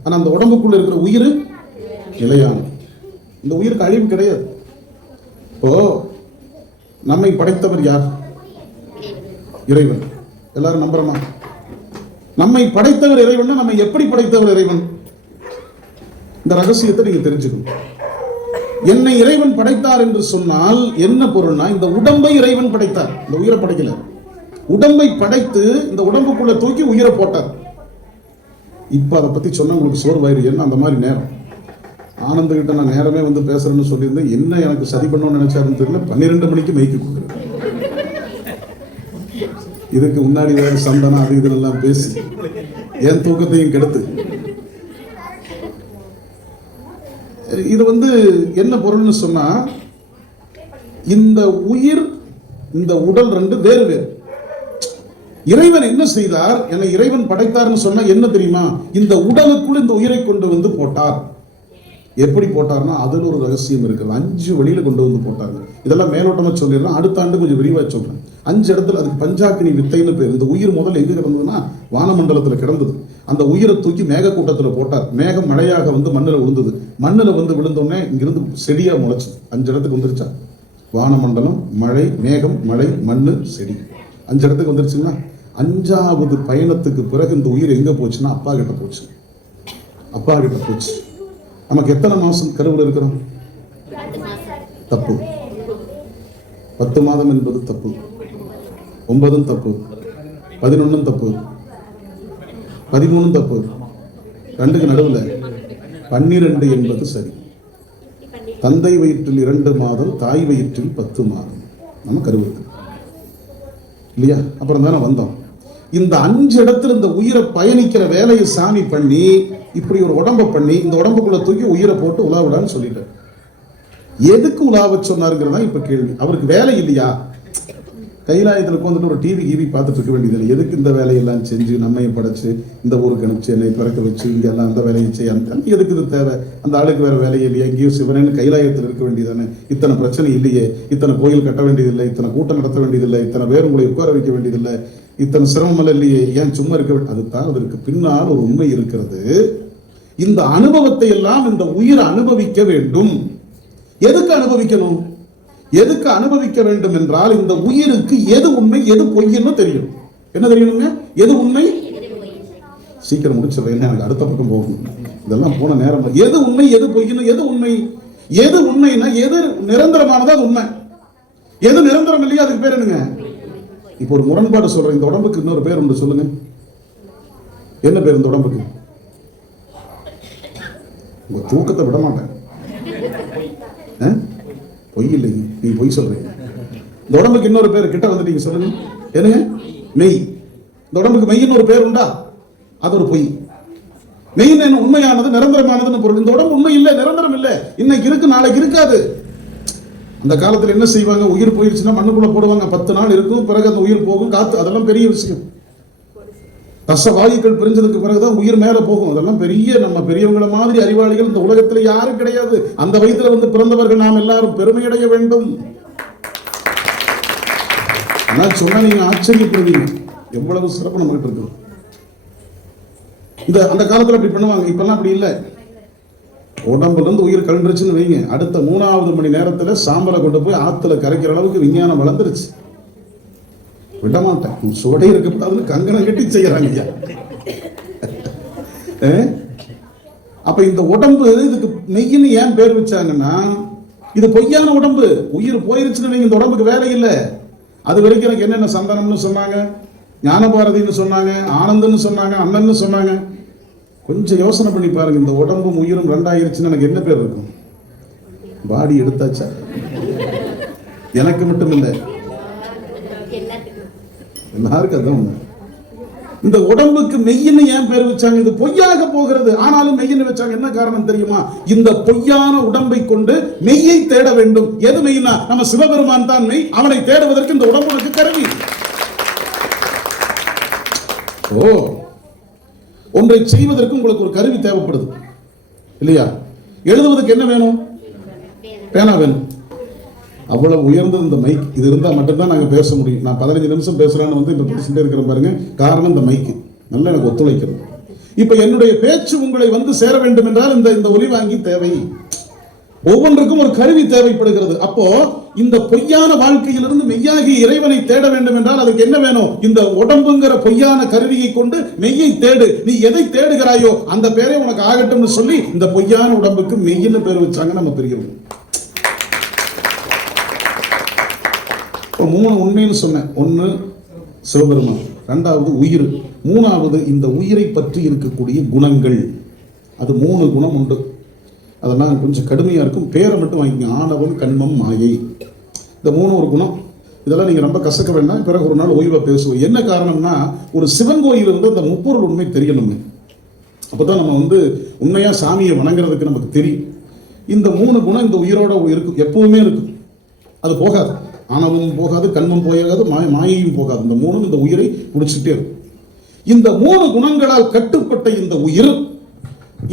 ஆனா அந்த உடம்புக்குள்ள இருக்கிற உயிர் நிலையான. இந்த உயிருக்கு அழிவு கிடையாது. இப்போ நம்மை படைத்தவர் யார்? இறைவன். எல்லாரும் நம்புறோமா? நம்மை படைத்தவர் இறைவன். நம்மை எப்படி படைத்தவர் இறைவன்? இந்த ரகசியத்தை நீங்க தெரிஞ்சுக்கணும். என்னை இறைவன் படைத்தார் என்று சொன்னால் என்ன பொருள்னா, இந்த உடம்பை இறைவன் படைத்தார், இந்த உயிரை படைக்கல. உடம்பை படைத்து இந்த உடம்புக்குள்ள தூக்கி உயிரை போட்டார். இப்ப அதை பத்தி சொன்னா உங்களுக்கு சோர்வாயிரு. என்ன அந்த மாதிரி நேரம் ஆனந்த கிட்ட நான் நேரமே வந்து பேசுறேன்னு சொல்லியிருந்தேன். என்ன எனக்கு சரி பண்ணணும்னு நினைச்சாருன்னு தெரியல. 12 மணிக்கு மைக்கு கொடுக்குறேன். இதுக்கு முன்னாடி வேற சந்தனம் அது இதெல்லாம் பேசி என் தூக்கத்தையும் கெடுத்து, இது என்ன பொருள்னு சொன்னா, இந்த உயிர் இந்த உடல் 2 வேறு வேறு. இறைவன் என்ன செய்தார்? என்னை இறைவன் படைத்தார்னு சொன்னா என்ன தெரியுமா? இந்த உடலுக்குள் இந்த உயிரை கொண்டு வந்து போட்டார். எப்படி போட்டார்னா அதில் ஒரு ரகசியம் இருக்குது. 5 வழியில கொண்டு வந்து போட்டாங்க. இதெல்லாம் மேலோட்டமா சொல்லிடுறேன், அடுத்த ஆண்டு கொஞ்சம் விரிவா சொல்றேன். 5 இடத்துல அதுக்கு பஞ்சாக்கினி வித்தைன்னு பேர். இந்த உயிர் முதல்ல எங்க கிடந்ததுன்னா வானமண்டலத்துல கிடந்தது. அந்த உயிரை தூக்கி மேக கூட்டத்துல போட்டார். மேகம் மழையாக மண்ணுல விழுந்தது. மண்ணுல விழுந்தோடனே இங்கிருந்து செடியா முளைச்சது. 5 இடத்துக்கு வந்துருச்சா? வானமண்டலம், மழை, மேகம், மழை, மண்ணு, செடி. 5 இடத்துக்கு வந்துருச்சுன்னா 5வது பயணத்துக்கு பிறகு இந்த உயிர் எங்க போச்சுன்னா அப்பா கிட்ட போச்சு. அப்பா கிட்ட போச்சு. நமக்கு எத்தனை மாசம் கருவில் இருக்கிறோம்? தப்பு. 10 மாதம் என்பது தப்பு. 9 தப்பு. 11 தப்பு. 13 தப்பு. 2க்கு நடுவில் 12 என்பது சரி. தந்தை வயிற்றில் 2 மாதம், தாய் வயிற்றில் 10 மாதம் நம்ம கருவுக்கு இல்லையா? அப்புறம் தானே வந்தோம். இந்த 5 இடத்துல இந்த உயிரை பயணிக்கிற வேலையை சாமி பண்ணி இப்படி ஒரு உடம்பை பண்ணி இந்த உடம்புக்குள்ள தூக்கி உயிரை போட்டு உலாவிடான்னு சொல்லிட்டார். எதுக்கு உலாவ சொன்னாருங்கிறதா இப்ப கேள்வி. அவருக்கு வேலை இல்லையா? கைலாயத்தில் உட்காந்துட்டு ஒரு டிவி பார்த்துட்டு இருக்க வேண்டியது. எதுக்கு இந்த வேலையெல்லாம் செஞ்சு நம்மையும் படைச்சு இந்த ஊருக்கு அனுப்பிச்சு என்னை பிறக்க வச்சு இங்க எல்லாம் அந்த வேலையை செய்ய எதுக்கு இது தேவை? அந்த ஆளுக்கு வேற வேலையே இல்லையா? எங்கேயும் சிவனேன்னு கைலாயத்தில் இருக்க வேண்டியதானே? இத்தனை பிரச்சனை இல்லையே, இத்தனை கோயில் கட்ட வேண்டியதில்லை, இத்தனை கூட்டம் நடத்த வேண்டியதில்லை, இத்தனை பேர் உங்களை உட்கார வைக்க வேண்டியதில்லை, இத்தனை சிரமம் இல்லையே, ஏன் சும்மா இருக்க வேண்டும்? அதுதான் அதற்கு பின்னால் ஒரு உண்மை இருக்கிறது. இந்த அனுபவத்தை எல்லாம் இந்த உயிர் அனுபவிக்க வேண்டும். எதுக்கு அனுபவிக்கணும்? எதுக்கு அனுபவிக்க வேண்டும் என்றால் இந்த உயிருக்கு எது உண்மை எது பொய்ன்னு தெரியும். என்ன தெரியணுங்க? எது உண்மை? சீக்கிரம் முடிச்சிடறேன், எனக்கு அடுத்த பக்கம் போகணும். இதெல்லாம் போன நேரம். எது உண்மை எது பொய்ன்னு? எது உண்மை? எது உண்மைன்னா எது நிரந்தரமானது அது உண்மை, எது நிரந்தரம் இல்லையோ அதுக்கு பேர் என்னங்க? இப்போ ஒரு முரண்பாடு சொல்றேன். இந்த உடம்புக்கு இன்னொரு பேர் உண்டு, சொல்லுங்க. என்ன பேர் இந்த உடம்புக்கு? உங்க தூக்கத்தை விட மாட்டேன். பொய் இல்லைங்க, நீங்க பொய் சொல்றீங்க. இந்த உடம்புக்கு இன்னொரு பேர், கிட்ட வந்துட்டீங்க, சொல்லுங்க. என்னங்க? மெய். இந்த உடம்புக்கு மெய்ன்னு ஒரு பேர் உண்டா? அது ஒரு பொய். மெய் என்ன? உண்மையானது, நிரந்தரமானதுன்னு பொருள். இந்த உடம்பு உண்மை இல்லை, நிரந்தரம் இல்லை. இன்னைக்கு இருக்கு, நாளைக்கு இருக்காது. அந்த காலத்தில் என்ன செய்வாங்க? உயிர் போயிருச்சுன்னா மண்ணுக்குள்ள போடுவாங்க, 10 நாள் இருக்கும், பிறகு அந்த உயிர் போகும், காத்து. அதெல்லாம் பெரிய விஷயம். ரச வாயுக்கள் பிரிஞ்சதுக்கு பிறகுதான் உயிர் மேல போகும். அதெல்லாம் பெரிய, நம்ம பெரியவங்கள மாதிரி அறிவாளிகள் இந்த உலகத்துல யாரும் கிடையாது. அந்த வயிற்றுல வந்து பிறந்தவர்கள் நாம் எல்லாரும் பெருமையடைய வேண்டும். ஆனா சொன்னா நீங்க ஆச்சரியப்படுவீங்க, எவ்வளவு சிறப்பு நம்ம கிட்ட இருக்கு. அந்த காலத்துல அப்படி பண்ணுவாங்க, இப்பெல்லாம் அப்படி இல்லை. உடம்புல இருந்து உயிர் கலந்துருச்சுன்னு வைங்க, அடுத்த 3வது மணி நேரத்துல சாம்பலை கொண்டு போய் ஆத்துல கரைக்கிற அளவுக்கு விஞ்ஞானம் வளர்ந்துருச்சு. விட மாட்டேன், சுவடை இருக்கக்கூடாதுன்னு கங்கணம் கட்டி செய்யறாங்க. அப்ப இந்த உடம்பு, இதுக்கு மெய்யின்னு ஏன் பேர் வச்சாங்கன்னா, இது பொய்யான உடம்பு. உயிர் போயிருச்சுன்னு இந்த உடம்புக்கு வேலை இல்லை. அது வரைக்கும் எனக்கு என்னென்ன சந்தானம்னு சொன்னாங்க, ஞானபாரதின்னு சொன்னாங்க, ஆனந்தன்னு சொன்னாங்க, அண்ணன்னு சொன்னாங்க. கொஞ்சம் யோசனை பண்ணி பாருங்க, இந்த உடம்பும் உயிரும் 2 ஆயிருச்சுன்னு எனக்கு என்ன பேர் இருக்கும்? பாடி எடுத்தாச்சா? எனக்கு மட்டும் இல்லை, எல்லாருக்கும் அதான் உண்மை. இந்த உடம்புக்கு மெய்யின்னு ஏன் பேர் வச்சாங்க? இது பொய்யாக போகிறது, ஆனாலும் மெய்யின்னு வச்சாங்க. என்ன காரணம் தெரியுமா? இந்த பொய்யான உடம்பை கொண்டு மெய்யை தேட வேண்டும். எது மெய்னா? நம்ம சிவபெருமான் தான் மெய். அவனை தேடுவதற்கு இந்த உடம்புக்கு கருவி. ஒன்றை செய்வதற்கு உங்களுக்கு ஒரு கருவி தேவைப்படுது இல்லையா? எழுதுவதற்கு என்ன வேணும்? பேனா வேணும். அவ்வளவு உயர்ந்தது இந்த மைக். இது இருந்தா மட்டும்தான் நாங்க பேச முடியும். நான் 15 நிமிஷம் பேசுறான்னு வந்து இப்ப பேசிட்டே இருக்கிறேன் பாருங்க. காரணம் இந்த மைக்கு நல்லா எனக்கு ஒத்துழைக்கிறது. இப்ப என்னுடைய பேச்சு உங்களை வந்து சேர வேண்டும் என்றால் இந்த ஒலிவாங்கி தேவை. ஒவ்வொன்றுக்கும் ஒரு கருவி தேவைப்படுகிறது. அப்போ இந்த பொய்யான வாழ்க்கையிலிருந்து மெய்யாகி இறைவனை தேட வேண்டும் என்றால் அதுக்கு என்ன வேணும்? இந்த உடம்புங்கிற பொய்யான கருவியை கொண்டு மெய்யை தேடு. நீ எதை தேடுகிறாயோ அந்த பேரே உனக்கு ஆகட்டும்னு சொல்லி இந்த பொய்யான உடம்புக்கு மெய்யின்னு பேர் வச்சாங்க நம்ம பெரியவங்க. 3 உண்மைன்னு சொன்னேன். 1 சிவபெருமான், 2வது உயிர், 3வது இந்த உயிரை பற்றி இருக்கக்கூடிய குணங்கள். அது 3 குணம் உண்டு. அதெல்லாம் கொஞ்சம் கடுமையாக இருக்கும். பேரை மட்டும் வாங்கிக்கோங்க. ஆணவம், கண்மம், மாயை. இந்த 3 ஒரு குணம். இதெல்லாம் நீங்கள் ரொம்ப கசக்க வேண்டாம். பிறகு ஒரு நாள் ஓய்வாக பேசுவோம். என்ன காரணம்னா, ஒரு சிவன் கோயில் வந்து அந்த முப்பொருள் உண்மை தெரியணுங்க. அப்போ தான் நம்ம வந்து உண்மையாக சாமியை வணங்குறதுக்கு நமக்கு தெரியும். இந்த 3 குணம் இந்த உயிரோட இருக்கும், எப்பவுமே இருக்கும். அது போகாது. ஆணவமும் போகாது, கண்மம் போகாது, மாயையும் போகாது. இந்த 3 இந்த உயிரை பிடிச்சிட்டே இருக்கும். இந்த 3 குணங்களால் கட்டுப்பட்ட இந்த உயிர்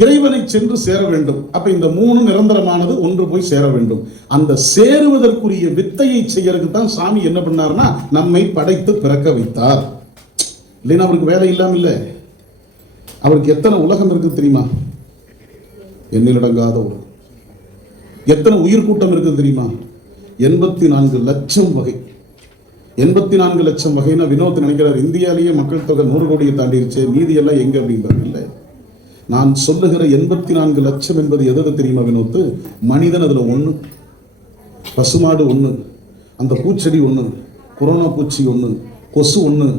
இறைவனை சென்று சேர வேண்டும். அப்ப இந்த 3 நிரந்தரமானது, ஒன்று போய் சேர வேண்டும். அந்த சேருவதற்குரிய வித்தையை செய்யறதுக்கு தான் சாமி என்ன பண்ணார்னா நம்மை படைத்து பிறக்க வைத்தார். இல்லைன்னா அவருக்கு வேலை இல்லாம இல்லை. அவருக்கு எத்தனை உலகம் இருக்கு தெரியுமா? எண்ணிலடங்காத உலகம். எத்தனை உயிர் கூட்டம் இருக்கு தெரியுமா? 84 லட்சம் வகை. 84 லட்சம் வகைன்னா வினோத் நினைக்கிறார் இந்தியாலேயே மக்கள் தொகை 100 கோடியை தாண்டிருச்சு, மீதி எல்லாம் எங்க அப்படின்றாங்க. இல்லை, நான் சொல்லுகிற 84 லட்சம் என்பது எது தெரியுமா வினோத்து? மனிதன் அதுல 1, பசுமாடு 1, அந்த பூச்செடி 1, கொரோனா பூச்சி 1, கொசு 1,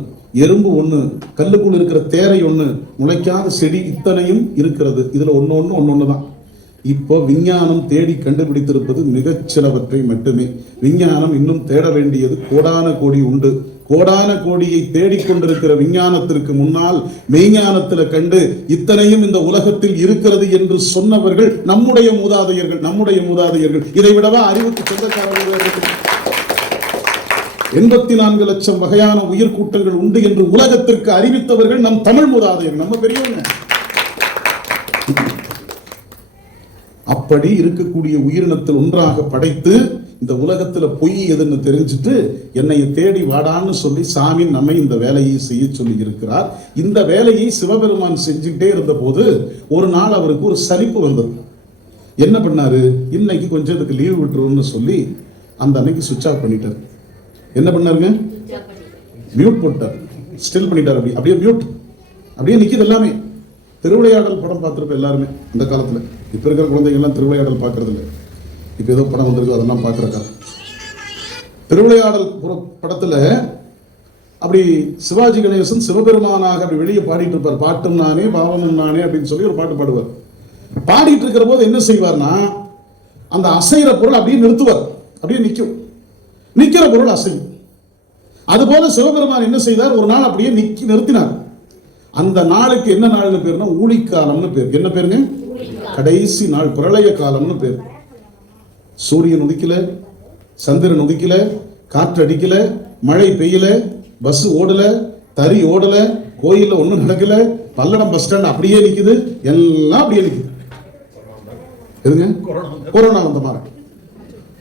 எறும்பு 1, கல்லுக்குள் இருக்கிற தேரை 1, முளைக்காத செடி, இத்தனையும் இருக்கிறது. இதுல ஒன்னு தான். இப்போ விஞ்ஞானம் தேடி கண்டுபிடித்திருப்பது மிகச் சிலவற்றை மட்டுமே. விஞ்ஞானம் இன்னும் தேட வேண்டியது கோடான கோடி உண்டு. கோடான கோடியை தேடிக்கொண்டிருக்கிற விஞ்ஞானத்திற்கு முன்னால் மெய்ஞானத்தில் கண்டு இத்தனையும் இந்த உலகத்தில் இருக்கிறது என்று சொன்னவர்கள் நம்முடைய மூதாதையர்கள். இதை விடவா அறிவுக்கு சொந்தக்காரர்கள்? 84 லட்சம் வகையான உயிர் கூட்டங்கள் உண்டு என்று உலகத்திற்கு அறிவித்தவர்கள் நம் தமிழ் மூதாதையர்கள், நம்ம பெரியவங்க. அப்படி இருக்கக்கூடிய உயிரினத்தில் ஒன்றாக படைத்து இந்த உலகத்துல பொய் எதுன்னு தெரிஞ்சுட்டு என்னை தேடி வாடான்னு சொல்லி சாமி நம்மை இந்த வேலையை செய்ய சொல்லி இருக்கிறார். இந்த வேலையை சிவபெருமான் செஞ்சுக்கிட்டே இருந்த போது ஒரு நாள் அவருக்கு ஒரு சலிப்பு வந்தது. என்ன பண்ணாரு? இன்னைக்கு கொஞ்சம் இதுக்கு லீவ் விட்டுருன்னு சொல்லி அந்த அன்னைக்கு சுவிட்ச் ஆஃப் பண்ணிட்டார். என்ன பண்ணாருங்க? மியூட் போட்டார், ஸ்டில் பண்ணிட்டார். அப்படியே மியூட், அப்படியே நிக்குது எல்லாமே. திருவிளையாடல் படம் பார்த்துருப்போம் எல்லாருமே அந்த காலத்துல. இப்ப இருக்கிற குழந்தைங்க எல்லாம் திருவிளையாடல் பார்க்கறது இல்லை. இப்போ ஏதோ படம் வந்திருக்கு, அதெல்லாம் பார்க்குறக்கா. திருவிளையாடல் படத்தில் அப்படி சிவாஜி கணேசன் சிவபெருமானாக அப்படி வெளியே பாடிட்டு இருப்பார். பாட்டும் நானே பாவமும் நானே அப்படின்னு சொல்லி ஒரு பாட்டு பாடுவார். பாடிட்டு இருக்கிற போது என்ன செய்வார்னா, அந்த அசைகிற பொருள் அப்படியே நிறுத்துவார், அப்படியே நிற்கும். நிற்கிற பொருள் அசையும். அதுபோல சிவபெருமான் என்ன செய்தார், ஒரு நாள் அப்படியே நிறுத்தினார். அந்த நாளுக்கு என்ன நாள்னு பேருனா ஊழிக்காலம்னு பேர். என்ன பேருங்க? கடைசி நாள், பிரளய காலம்னு பேர். சூரியன் உதிக்கல, சந்திரன் உதிக்கல, காற்று அடிக்கல, மழை பெய்யல, பஸ் ஓடல, தறி ஓடல, கோயில்ல ஒண்ணும் நடக்கல, பல்லடம் பஸ் ஸ்டாண்ட் அப்படியே நிக்குது, எல்லாம் அப்படியே நிக்குது. எதுங்க? கொரோனா வந்த மாதிரி.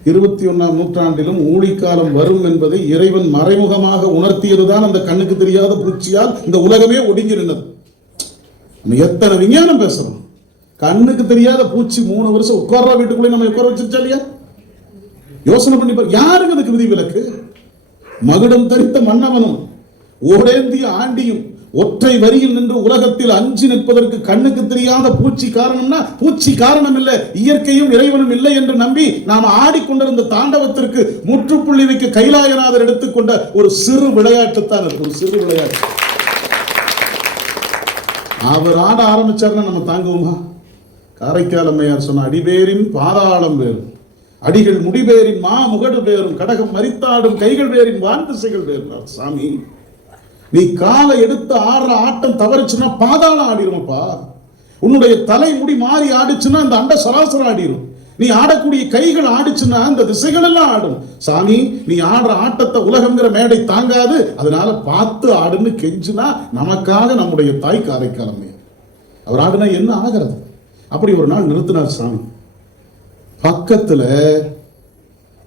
21ஆம் நூற்றாண்டிலும் ஊழிக்காலம் வரும் என்பதை இறைவன் மறைமுகமாக உணர்த்தியதுதான் அந்த கண்ணுக்கு தெரியாத பூச்சியால் இந்த உலகமே ஒடுங்கி நின்றது. நம்ம எத்தனை விஞ்ஞானம் பேசுறோம், கண்ணுக்கு தெரியாத பூச்சி 3 வருஷம் உட்கார்ற வீட்டுக்குள்ளே நம்ம உட்கார வச்சிருச்சா இல்லையா? யோசனை பண்ணி பாரு, யாருக்கு அதுக்கு விதி விலக்கு? மகுடம் தரித்த மன்னவனும் ஓடேந்திய ஆண்டியும் ஒற்றை வரியில் நின்று உலகத்தில் அஞ்சி நிற்பதற்கு கண்ணுக்கு தெரியாத பூச்சி காரணம்னா, பூச்சி காரணம் இல்லை, இயற்கையும் இறைவனும் இல்லை என்று நம்பி நாம் ஆடிக்கொண்டிருந்த தாண்டவத்திற்கு முற்றுப்புள்ளி வைக்க கைலாயநாதர் எடுத்துக்கொண்ட ஒரு சிறு விளையாட்டுத்தான் இருக்கு. ஒரு சிறு விளையாட்டு. அவர் ஆட ஆரம்பிச்சாருன்னா நம்ம தாங்குவோமா? காரைக்கால் அம்மையார் சொன்ன அடிபேரின் பாதாளம் வேறும், அடிகள் முடிபேரின் மா முகடு பேரும், கடகம் மரித்தாடும் கைகள் பேரின் வான் திசைகள் பேரும். சாமி, நீ காலை எடுத்து ஆடுற ஆட்டம் தவறுச்சுன்னா பாதாளம் ஆடிருமப்பா. உன்னுடைய தலை முடி மாறி ஆடிச்சுன்னா இந்த அண்ட சராசரம் ஆடிரும். நீ ஆடக்கூடிய கைகள் ஆடிச்சுன்னா இந்த திசைகள் எல்லாம் ஆடும். சாமி, நீ ஆடுற ஆட்டத்தை உலகங்கிற மேடை தாங்காது, அதனால பார்த்து ஆடுன்னு கெஞ்சுனா நமக்காக நம்முடைய தாய் காரைக்கால் அம்மையார். அவர் ஆடுனா என்ன ஆகிறது? அப்படி ஒரு நாள் நிறுத்தினார் சாமி. பக்கத்துல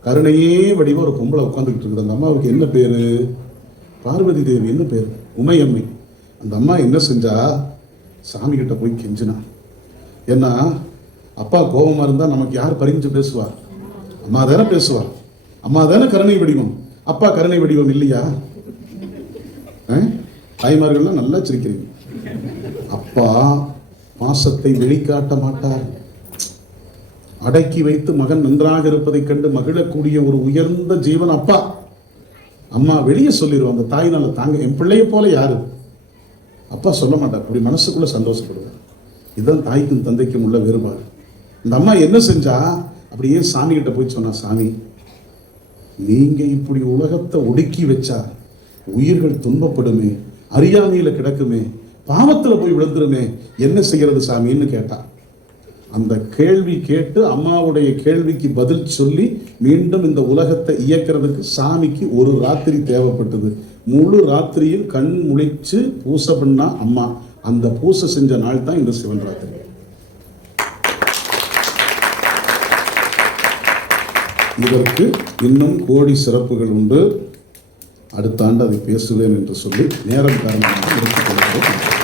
கருணையே வடிவ ஒரு பொம்பளை உட்காந்துக்கிட்டு இருக்குது. அந்த அம்மாவுக்கு என்ன பேரு? பார்வதி தேவி. என்ன பேரு? உமையம்மை. அந்த அம்மா என்ன செஞ்சா, சாமி கிட்ட போய் கெஞ்சினா. ஏன்னா அப்பா கோபமா இருந்தா நமக்கு யார் பரிஞ்சு பேசுவார்? அம்மா தானே பேசுவார். அம்மா தானே கருணை வடிவம். அப்பா கருணை வடிவம் இல்லையா? தாய்மார்கள்லாம் நல்லா சிரிக்கிறீங்க. அப்பா பாசத்தை வெளிக்காட்ட மாட்டார். அடக்கி வைத்து மகன் நன்றாக இருப்பதை கண்டு மகிழக்கூடிய ஒரு உயர்ந்த ஜீவன் அப்பா. அம்மா வெளியே சொல்லிடுவோம், அந்த தாயினால தாங்க, என் பிள்ளைய போல யாரு? அப்பா சொல்ல மாட்டார், அப்படி மனசுக்குள்ள சந்தோஷப்படுவார். இதுதான் தாய்க்கும் தந்தைக்கும் உள்ள வேறுபாடு. இந்த அம்மா என்ன செஞ்சா, அப்படியே சாமி கிட்ட போய் சொன்னா, சாமி, நீங்க இப்படி உலகத்தை ஒடுக்கி வச்சா உயிர்கள் துன்பப்படுமே, அறியாமையில கிடக்குமே, பாவத்துல போய் விழுந்துருமே, என்ன செய்யறது சாமின்னு கேட்டா. அந்த கேள்வி கேட்டு அம்மாவுடைய கேள்விக்கு பதில் சொல்லி மீண்டும் இந்த உலகத்தை இயக்கிறதுக்கு சாமிக்கு ஒரு ராத்திரி தேவைப்பட்டது. முழு ராத்திரியில் கண் முழிச்சு பூசை பண்ணா அம்மா. அந்த பூசை செஞ்ச நாள் தான் இந்த சிவன் ராத்திரி. இதற்கு இன்னும் கோடி சிறப்புகள் உண்டு. அடுத்த ஆண்டு அதை பேசுவேன் என்று சொல்லி நேரம் காரணமாக எடுத்துக்கொள்கிறேன்.